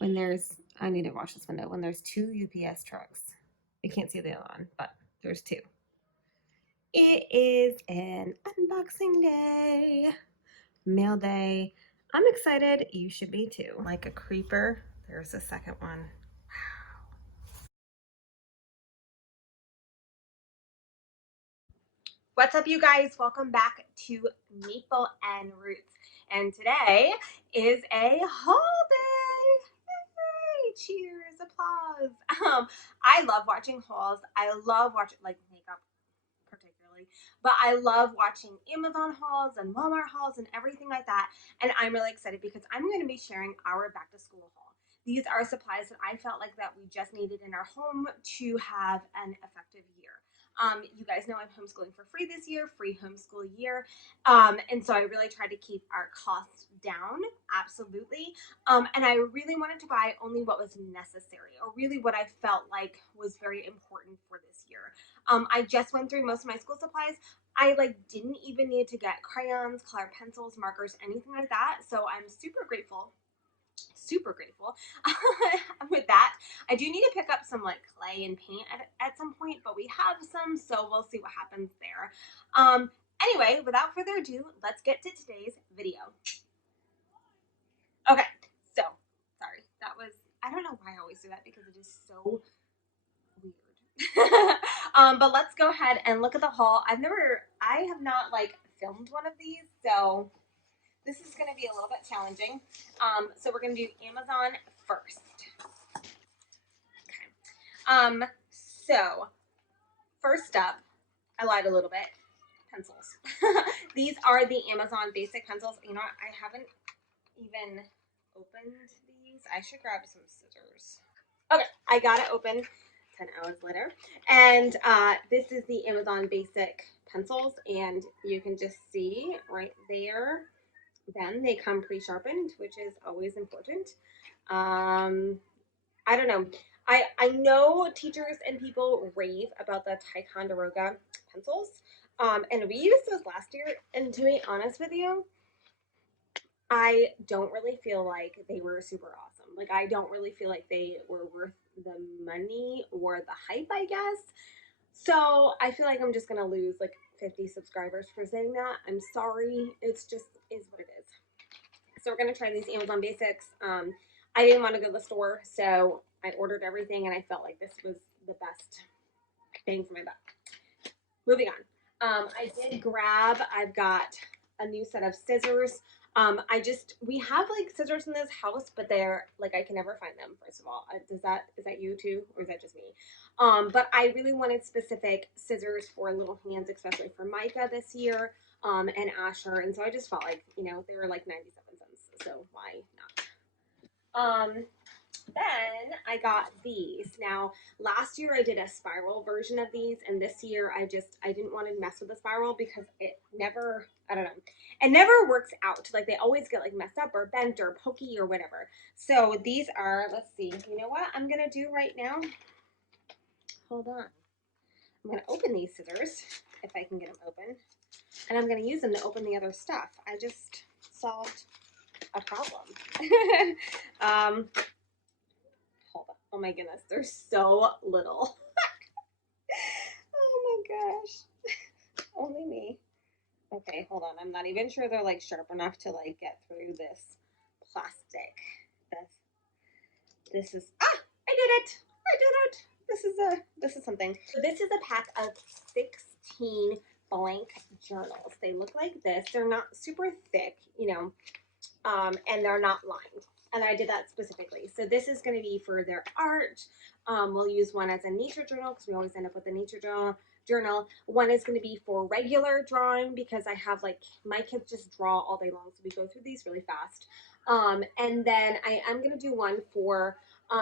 when there's, I need to wash this window, when there's 2 UPS trucks. I can't see the other one, but there's 2. It is an unboxing day, mail day. I'm excited. You should be too. Like a creeper. There's the second one. Wow. What's up, you guys? Welcome back to Maple and Roots. And today is a haul day. Yay! Cheers, applause. I love watching hauls. I love watching like makeup particularly, but I love watching Amazon hauls and Walmart hauls and everything like that. And I'm really excited because I'm going to be sharing our back to school haul. These are supplies that I felt like that we just needed in our home to have an effective year. You guys know I'm homeschooling for free this year, free homeschool year. And so I really tried to keep our costs down, absolutely. And I really wanted to buy only what was necessary, or really what I felt like was very important for this year. I just went through most of my school supplies. I didn't even need to get crayons, colored pencils, markers, anything like that. So I'm super grateful with that. I do need to pick up some clay and paint at some point, but we have some, so we'll see what happens there. Anyway, without further ado, let's get to today's video. Okay, so sorry, that was, I don't know why I always do that because it is so weird. But let's go ahead and look at the haul. I have not filmed one of these, so this is going to be a little bit challenging. So we're going to do Amazon first. Okay. So first up, I lied a little bit. Pencils. These are the Amazon basic pencils. You know what? I haven't even opened these. I should grab some scissors. Okay, I got it open 10 hours later. And this is the Amazon basic pencils, and you can just see right there. Then they come pre-sharpened, which is always important. I don't know. I know teachers and people rave about the Ticonderoga pencils. And we used those last year. And to be honest with you, I don't really feel like they were super awesome. I don't really feel like they were worth the money or the hype, I guess. So I feel like I'm just going to lose 50 subscribers for saying that. I'm sorry. It's just is what it is. So we're going to try these Amazon basics. I didn't want to go to the store, so I ordered everything, and I felt like this was the best bang for my buck. Moving on. I've got a new set of scissors. We have scissors in this house, but they're I can never find them. First of all, is that you too, or is that just me? But I really wanted specific scissors for little hands, especially for Micah this year, and Asher. And so I just felt like they were 97 cents, so why not? Then I got these. Now, last year I did a spiral version of these, and this year I didn't want to mess with the spiral because it never, I don't know, it never works out. They always get messed up or bent or pokey or whatever. So these are, let's see, you know what I'm going to do right now? Hold on. I'm going to open these scissors, if I can get them open, and I'm going to use them to open the other stuff. I just solved a problem. Hold on. Oh my goodness, they're so little. Oh my gosh. Only me. Okay, hold on. I'm not even sure they're sharp enough to get through this plastic. This is I did it. I did it. This is something. So this is a pack of 16 blank journals. They look like this. They're not super thick, and they're not lined. And I did that specifically. So this is going to be for their art. We'll use one as a nature journal because we always end up with a nature journal. One is going to be for regular drawing because I have my kids just draw all day long. So we go through these really fast. And then I am going to do one for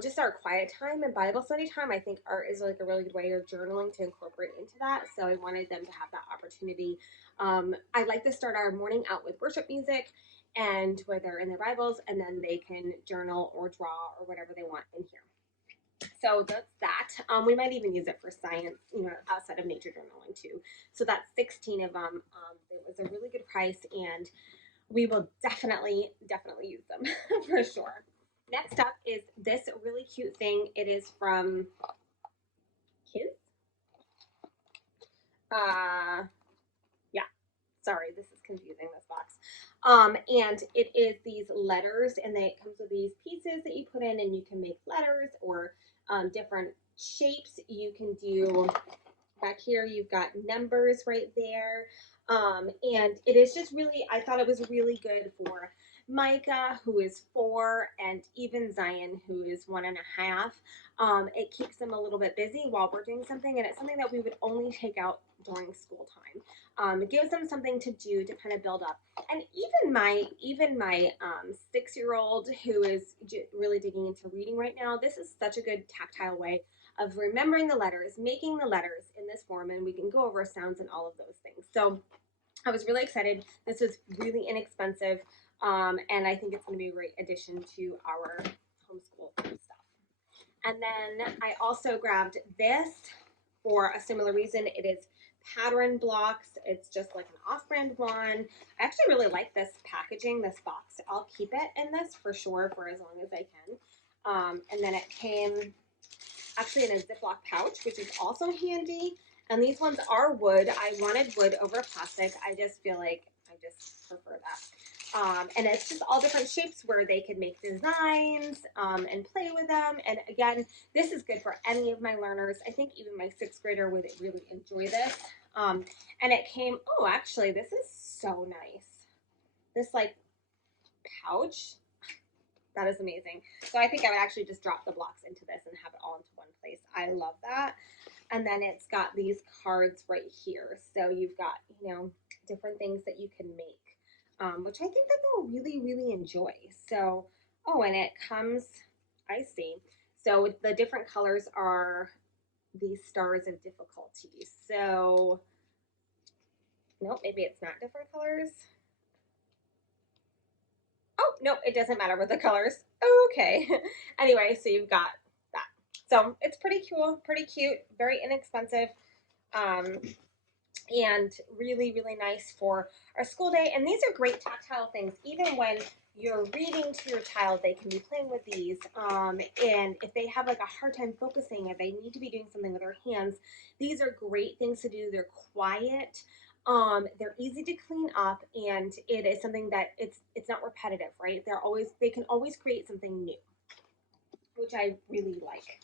just our quiet time and Bible study time. I think art is a really good way of journaling to incorporate into that. So I wanted them to have that opportunity. I like to start our morning out with worship music and where they're in their Bibles, and then they can journal or draw or whatever they want in here. So that's that. We might even use it for science, outside of nature journaling too. So that's 16 of them. It was a really good price, and we will definitely use them for sure. Next up is this really cute thing. It is from Kids. Yeah, sorry, this is confusing, this box. And it is these letters, and it comes with these pieces that you put in, and you can make letters or different shapes. You can do back here, you've got numbers right there. And it is just really, I thought it was really good for Micah, who is 4, and even Zion, who is 1.5. It keeps them a little bit busy while we're doing something, and it's something that we would only take out during school time. It gives them something to do to kind of build up. And even my 6-year-old who is really digging into reading right now, this is such a good tactile way of remembering the letters, making the letters in this form, and we can go over sounds and all of those things. So I was really excited. This was really inexpensive, and I think it's going to be a great addition to our homeschool stuff. And then I also grabbed this for a similar reason. It is pattern blocks. It's just like an off-brand one. I actually really like this packaging, this box. I'll keep it in this for sure for as long as I can. And then it came actually in a Ziploc pouch, which is also handy. And these ones are wood. I wanted wood over plastic. I just feel like I just prefer that. And it's just all different shapes where they could make designs and play with them. And again, this is good for any of my learners. I think even my 6th grader would really enjoy this. And it came, oh, actually, this is so nice. This like pouch. That is amazing. So I think I would actually just drop the blocks into this and have it all into one place. I love that. And then it's got these cards right here. So you've got, different things that you can make, which I think that they'll really, really enjoy. So, oh, and it comes, I see. So the different colors are these stars of difficulty. So, nope, maybe it's not different colors. Oh, no, it doesn't matter with the colors. Okay. Anyway, so you've got that. So it's pretty cool, pretty cute, very inexpensive, and really, really nice for our school day. And these are great tactile things. Even when you're reading to your child, they can be playing with these. And if they have like a hard time focusing, if they need to be doing something with their hands, these are great things to do. They're quiet. They're easy to clean up, and it is something that it's not repetitive, right? They can always create something new, which I really like.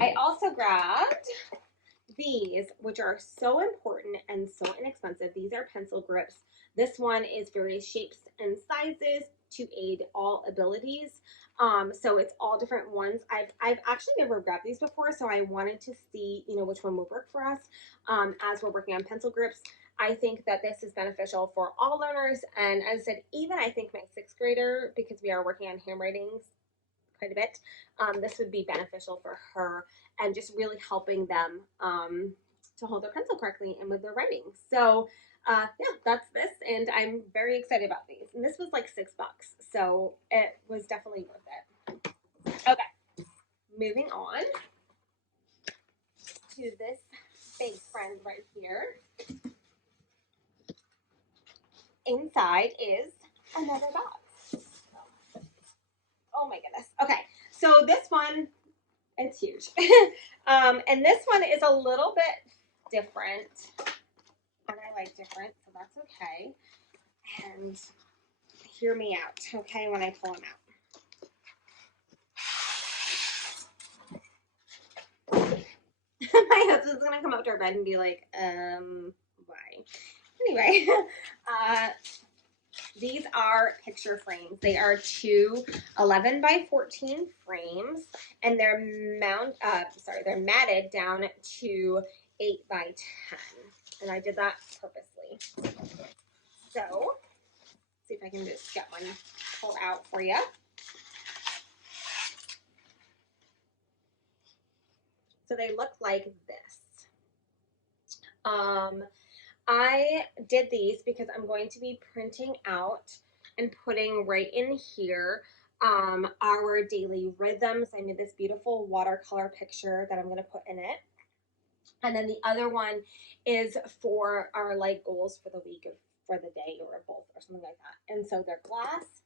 I also grabbed these, which are so important and so inexpensive. These are pencil grips. This one is various shapes and sizes to aid all abilities. So it's all different ones. I've actually never grabbed these before, so I wanted to see, which one would work for us as we're working on pencil grips. I think that this is beneficial for all learners. And as I said, even I think my 6th grader, because we are working on handwritings quite a bit, this would be beneficial for her and just really helping them to hold their pencil correctly and with their writing. So yeah, that's this, and I'm very excited about these. And this was like $6, so it was definitely worth it. Okay, moving on to this big friend right here. Inside is another box. Oh my goodness. Okay, so this one, it's huge. And this one is a little bit different. And I like different, so that's okay. And hear me out, okay, when I pull them out. My husband's gonna come up to our bed and be like, why? Anyway, these are picture frames. They are two 11 by 14 frames, and they're matted down to 8 by 10. And I did that purposely. So, see if I can just get one pulled out for you. So they look like this. I did these because I'm going to be printing out and putting right in here our daily rhythms. I made this beautiful watercolor picture that I'm going to put in it. And then the other one is for our like goals for the week, for the day, or both, or something like that. And so they're glass.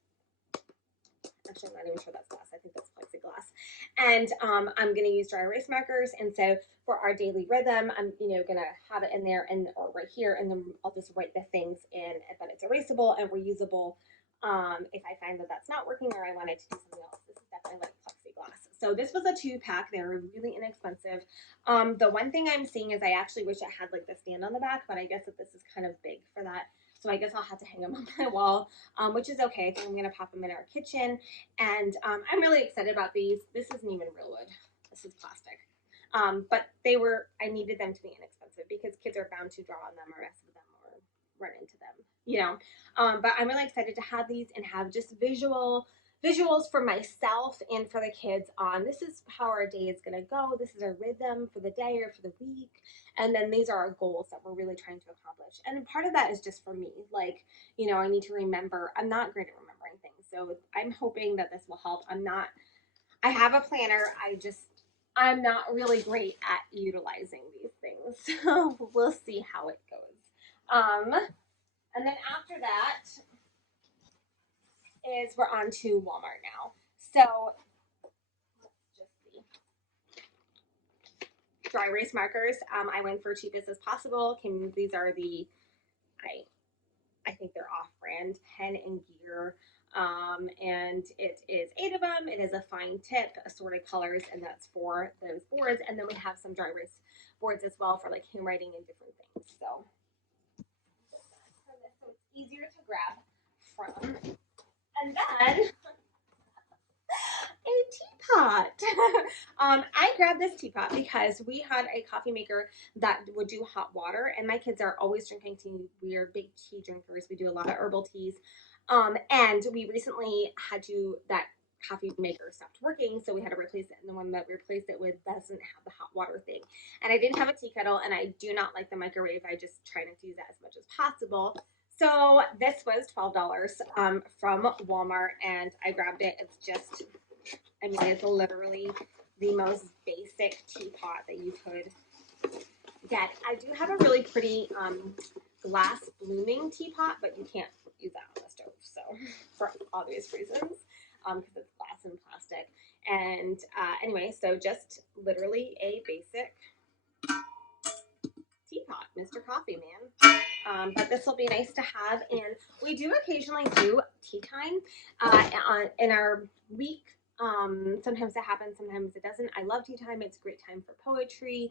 Actually, I'm not even sure that's glass. I think that's plexiglass. And I'm going to use dry erase markers. And so for our daily rhythm, I'm, going to have it in there and or right here. And then I'll just write the things in that it's erasable and reusable. If I find that that's not working or I wanted to do something else, this is definitely like plexiglass. So this was a 2-pack. They were really inexpensive. The one thing I'm seeing is I actually wish it had like the stand on the back, but I guess that this is kind of big for that. So I guess I'll have to hang them on my wall, which is okay. I think I'm going to pop them in our kitchen. And I'm really excited about these. This isn't even real wood. This is plastic. But I needed them to be inexpensive because kids are bound to draw on them or mess with them or run into them. But I'm really excited to have these and have just visuals for myself and for the kids on this is how our day is going to go. This is our rhythm for the day or for the week. And then these are our goals that we're really trying to accomplish. And part of that is just for me. Like, I need to remember. I'm not great at remembering things. So I'm hoping that this will help. I have a planner. I'm not really great at utilizing these things. So we'll see how it goes. And then after that is we're on to Walmart now. So let's just see. Dry erase markers. I went for cheapest as possible. These are I think they're off-brand Pen and Gear. And it is 8 of them. It is a fine tip, assorted colors, and that's for those boards. And then we have some dry erase boards as well for like handwriting and different things. So it's easier to grab from. And then a teapot. I grabbed this teapot because we had a coffee maker that would do hot water, and my kids are always drinking tea. We are big tea drinkers. We do a lot of herbal teas. And we recently that coffee maker stopped working, so we had to replace it. And the one that we replaced it with doesn't have the hot water thing. And I didn't have a tea kettle, and I do not like the microwave. I just try not to use that as much as possible. So this was $12 from Walmart, and I grabbed it. It's literally the most basic teapot that you could get. I do have a really pretty glass blooming teapot, but you can't use that on the stove, so for obvious reasons, because it's glass and plastic. And anyway, so just literally a basic teapot, Mr. Coffee Man. But this will be nice to have, and we do occasionally do tea time in our week. Sometimes it happens, sometimes it doesn't. I love tea time. It's a great time for poetry.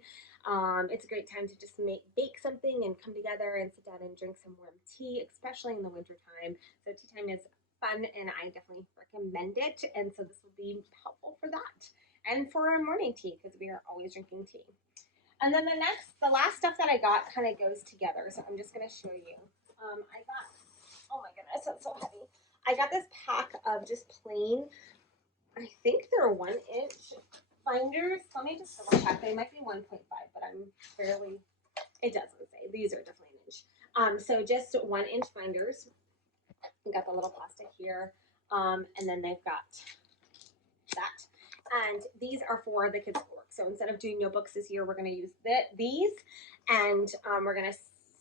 It's a great time to just bake something and come together and sit down and drink some warm tea, especially in the winter time. So tea time is fun, and I definitely recommend it. And so this will be helpful for that and for our morning tea, because we are always drinking tea. And then the last stuff that I got kind of goes together. So I'm just going to show you. Oh my goodness, that's so heavy. I got this pack of just plain, I think they're 1-inch binders. Let me just double check. They might be 1.5, but it doesn't say. These are definitely an inch. So just 1-inch binders. We got the little plastic here. And then they've got that. And these are for the kids' work. So instead of doing notebooks this year, we're going to use these, and we're going to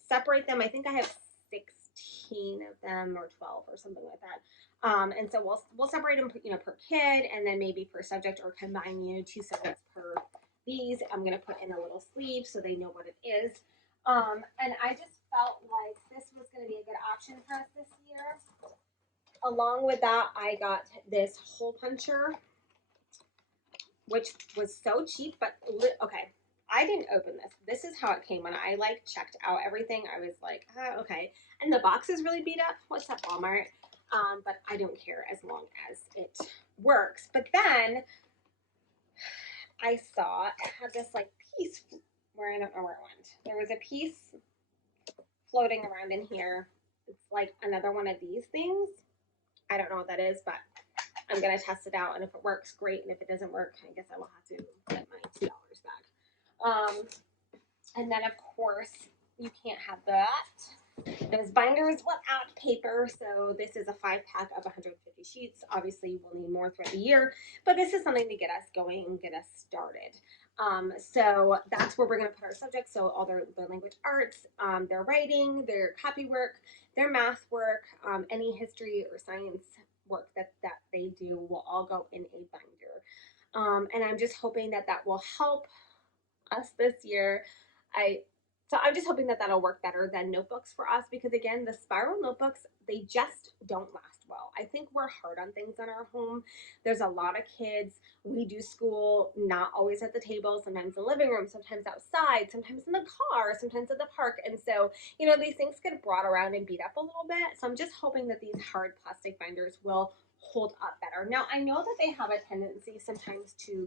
separate them. I think I have 16 of them or 12 or something like that. And so we'll separate them, per kid, and then maybe per subject, or combine, 2 subjects per these. I'm going to put in a little sleeve so they know what it is. And I just felt like this was going to be a good option for us this year. Along with that, I got this hole puncher, which was so cheap, but okay. I didn't open this. This is how it came. When I checked out everything, I was like, okay. And the box is really beat up. What's up, Walmart? But I don't care as long as it works. But then I saw it had this piece where I don't know where it went. There was a piece floating around in here. It's like another one of these things. I don't know what that is, but I'm going to test it out, and if it works, great, and if it doesn't work, I guess I will have to get my $2 back. And then, of course, you can't have those binders without paper, so this is a 5-pack of 150 sheets. Obviously, we'll need more throughout the year, but this is something to get us going and get us started. So that's where we're going to put our subjects, so all their language arts, their writing, their copy work, their math work, any history or science work that they do will all go in a binder. And I'm just hoping that that will help us this year. I so I'm just hoping that that'll work better than notebooks for us, because again, the spiral notebooks, they just don't last well. I think we're hard on things in our home. There's a lot of kids. We do school not always at the table, sometimes in the living room, sometimes outside, sometimes in the car, sometimes at the park. And so, these things get brought around and beat up a little bit. So I'm just hoping that these hard plastic binders will hold up better. Now, I know that they have a tendency sometimes to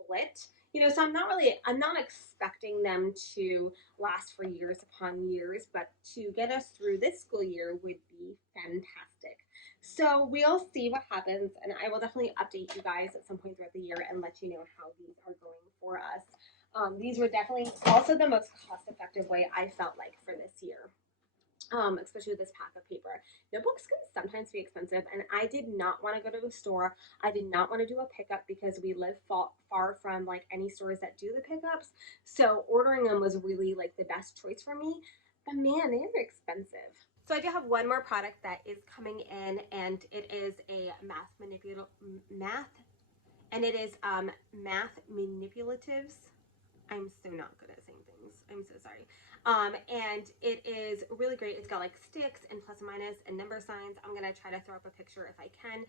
split. So I'm not expecting them to last for years upon years, but to get us through this school year would be fantastic. So we'll see what happens, and I will definitely update you guys at some point throughout the year and let you know how these are going for us. These were definitely also the most cost-effective way I felt like for this year. Especially with this pack of paper. Notebooks can sometimes be expensive, and I did not want to go to the store. I did not want to do a pickup because we live far from like any stores that do the pickups. So ordering them was really like the best choice for me. But man, they are expensive. So I do have one more product that is coming in, and it is a math manipulatives. I'm so not good at saying things. I'm so sorry. And it is really great. It's got like sticks and plus and minus and number signs. I'm going to try to throw up a picture if I can.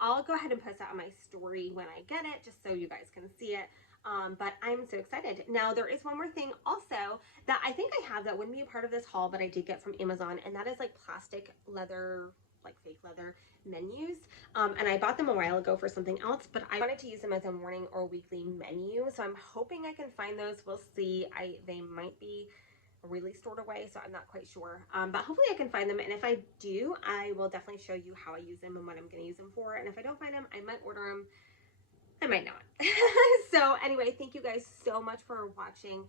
I'll go ahead and post that on my story when I get it, just so you guys can see it. But I'm so excited. Now, there is one more thing also that I think I have that wouldn't be a part of this haul, but I did get from Amazon, and that is like plastic leather, like fake leather menus. And I bought them a while ago for something else, but I wanted to use them as a morning or weekly menu. So I'm hoping I can find those. We'll see. They might be really stored away, so I'm not quite sure. But hopefully I can find them. And if I do, I will definitely show you how I use them and what I'm going to use them for. And if I don't find them, I might order them. I might not. So anyway, thank you guys so much for watching.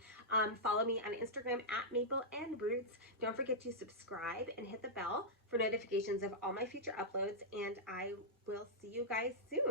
Follow me on Instagram at Maple and Roots. Don't forget to subscribe and hit the bell for notifications of all my future uploads. And I will see you guys soon.